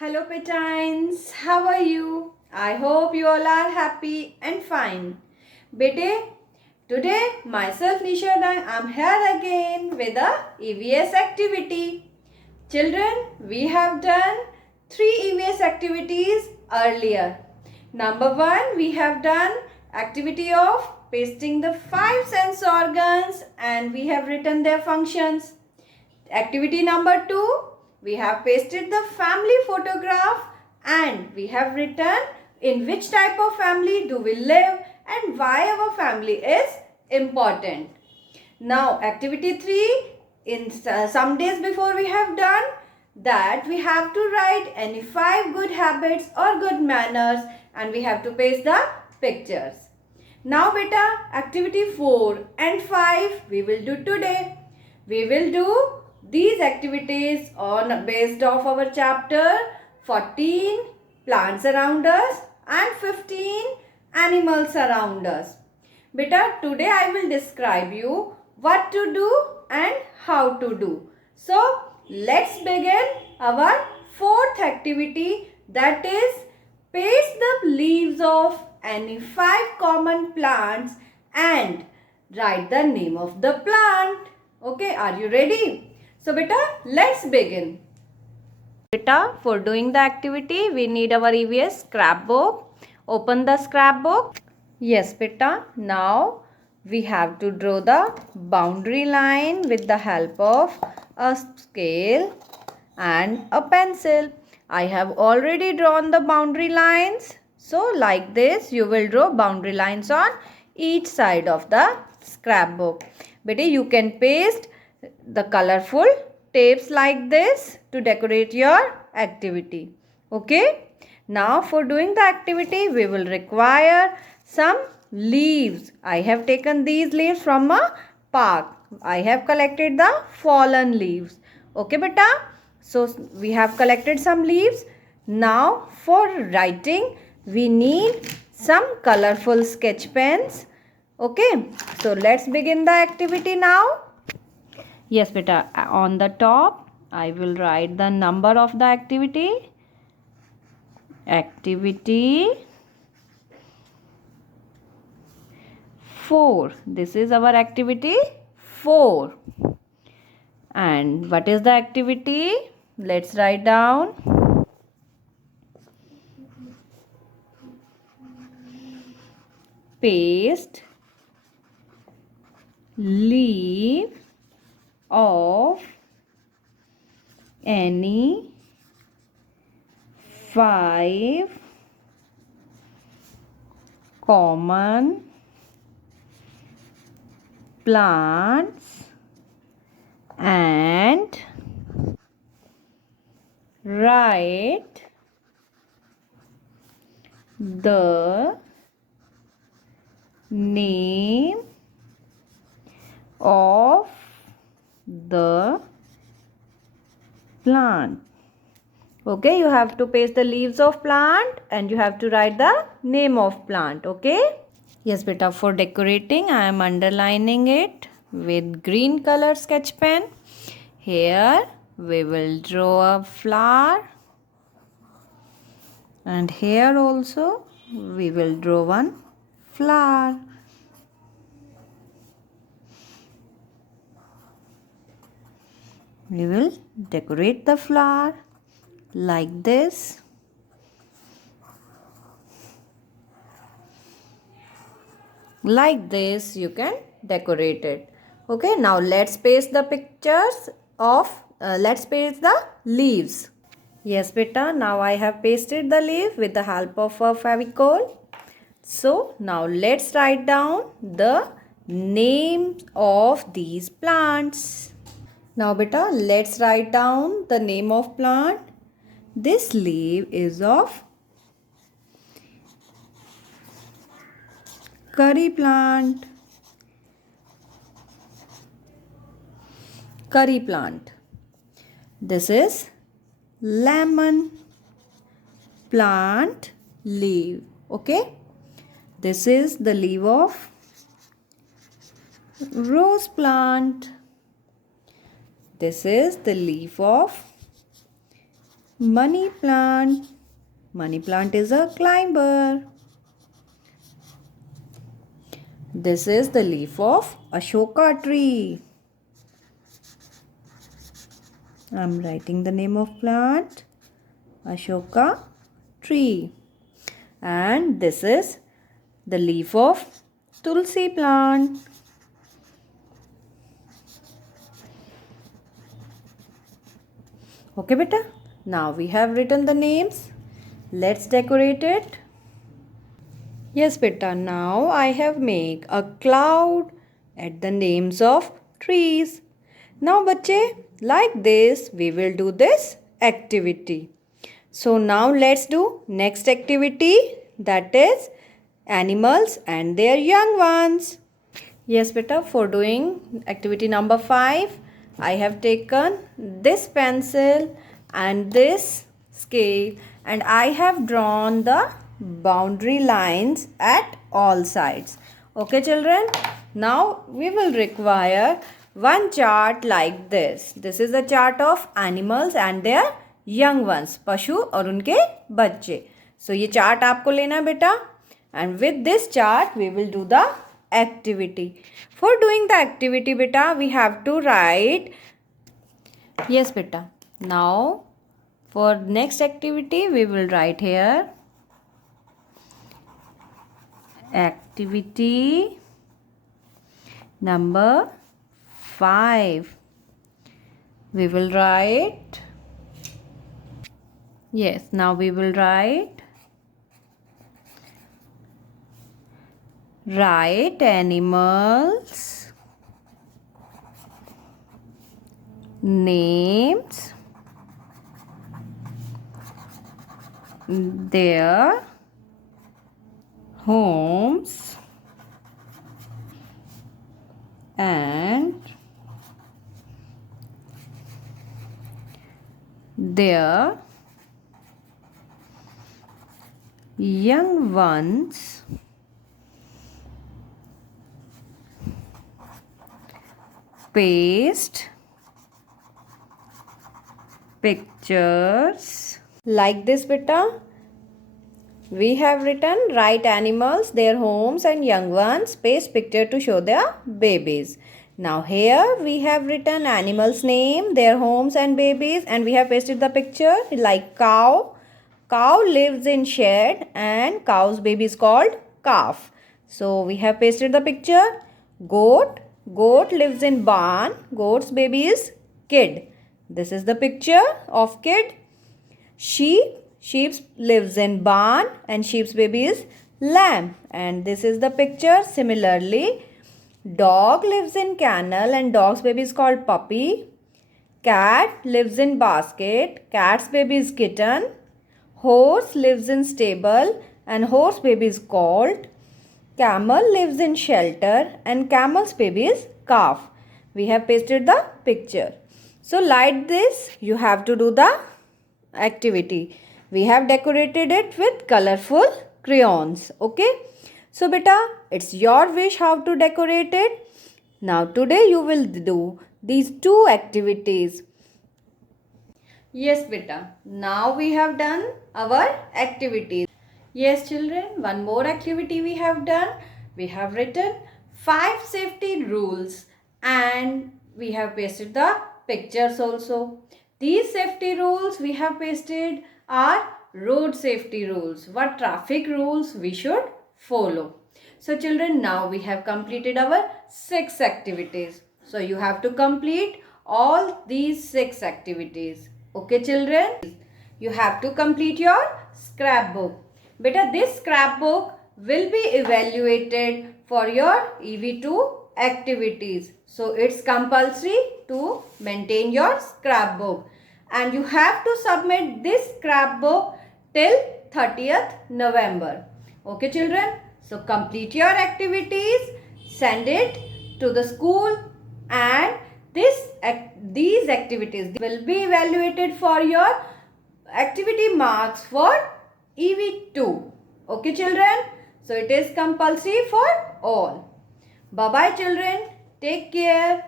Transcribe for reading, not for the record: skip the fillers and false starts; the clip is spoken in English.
Hello Petines, how are you? I hope you all are happy and fine. Bete, today myself Nishadang, I'm here again with a EVS activity. Children, we have done 3 EVS activities earlier. Number 1, we have done activity of pasting the 5 sense organs and we have written their functions. Activity number 2, we have pasted the family photograph and we have written in which type of family do we live and why our family is important. Now activity 3, in some days before we have done that we have to write any 5 good habits or good manners and we have to paste the pictures. Now beta, activity 4 and 5 we will do today. We will do these activities on based off our chapter 14 plants around us and 15 animals around us. Beta, today I will describe you what to do and how to do. So, let's begin our fourth activity, that is paste the leaves of any 5 common plants and write the name of the plant. Okay, are you ready? So, beta, let's begin. Beta, for doing the activity, we need our EVS scrapbook. Open the scrapbook. Yes, beta. Now, we have to draw the boundary line with the help of a scale and a pencil. I have already drawn the boundary lines. So, like this, you will draw boundary lines on each side of the scrapbook. Beta, you can paste the colorful tapes like this to decorate your activity. Okay. Now for doing the activity we will require some leaves. I have taken these leaves from a park. I have collected the fallen leaves. Okay beta. So we have collected some leaves. Now for writing we need some colorful sketch pens. Okay. So let's begin the activity now. Yes, beta. On the top, I will write the number of the activity. Activity 4. This is our activity 4. And what is the activity? Let's write down. Paste leaf of any 5 common plants and write the name of the plant. Okay, you have to paste the leaves of plant and you have to write the name of plant. Okay. Yes beta, for decorating I am underlining it with green color sketch pen. Here we will draw a flower and here also we will draw one flower. We will decorate the flower like this. Like this you can decorate it. Okay, now let's paste the pictures of let's paste the leaves. Yes beta, now I have pasted the leaf with the help of a Fevicol. So now let's write down the names of these plants. Now beta, let's write down the name of plant. This leaf is of curry plant. Curry plant. This is lemon plant leaf. Okay. This is the leaf of rose plant. This is the leaf of Money plant. Money plant is a climber. This is the leaf of Ashoka tree. I'm writing the name of plant, Ashoka tree. And this is the leaf of Tulsi plant. Okay, beta. Now we have written the names. Let's decorate it. Yes, beta. Now I have made a cloud at the names of trees. Now, bache, like this, we will do this activity. So now let's do next activity, that is animals and their young ones. Yes, beta, for doing activity number 5, I have taken this pencil and this scale and I have drawn the boundary lines at all sides. Okay, children, now we will require one chart like this. This is a chart of animals and their young ones, पशु और उनके बच्चे. So ये chart आपको लेना है बेटा, and with this chart we will do the activity. For doing the activity beta, we have to write. Yes beta. Now for next activity we will write here activity number 5. We will write. Yes, now we will write animals names, their homes and their young ones paste pictures like this beta. We have written write animals, their homes and young ones, paste picture to show their babies. Now here we have written animals name, their homes and babies, and we have pasted the picture like cow. Cow lives in shed and cow's baby is called calf. So we have pasted the picture. Goat. Goat lives in barn. Goat's baby is kid. This is the picture of kid. Sheep. Sheep lives in barn and sheep's baby is lamb. And this is the picture. Similarly, dog lives in kennel and dog's baby is called puppy. Cat lives in basket. Cat's baby is kitten. Horse lives in stable and horse baby is colt. Camel lives in shelter and camel's baby is calf. We have pasted the picture. So like this, you have to do the activity. We have decorated it with colorful crayons. Okay. So beta, it's your wish how to decorate it. Now today you will do these 2 activities. Yes beta, now we have done our activities. Yes children, one more activity we have done. We have written 5 safety rules and we have pasted the pictures also. These safety rules we have pasted are road safety rules. What traffic rules we should follow. So children, now we have completed our 6 activities. So you have to complete all these 6 activities. Okay children, you have to complete your scrapbook. Beta, this scrapbook will be evaluated for your EV2 activities. So it's compulsory to maintain your scrapbook. And you have to submit this scrapbook till 30th November. Okay children, so complete your activities, send it to the school and these activities will be evaluated for your activity marks for EV2. Okay children, so it is compulsory for all. Bye bye children, take care.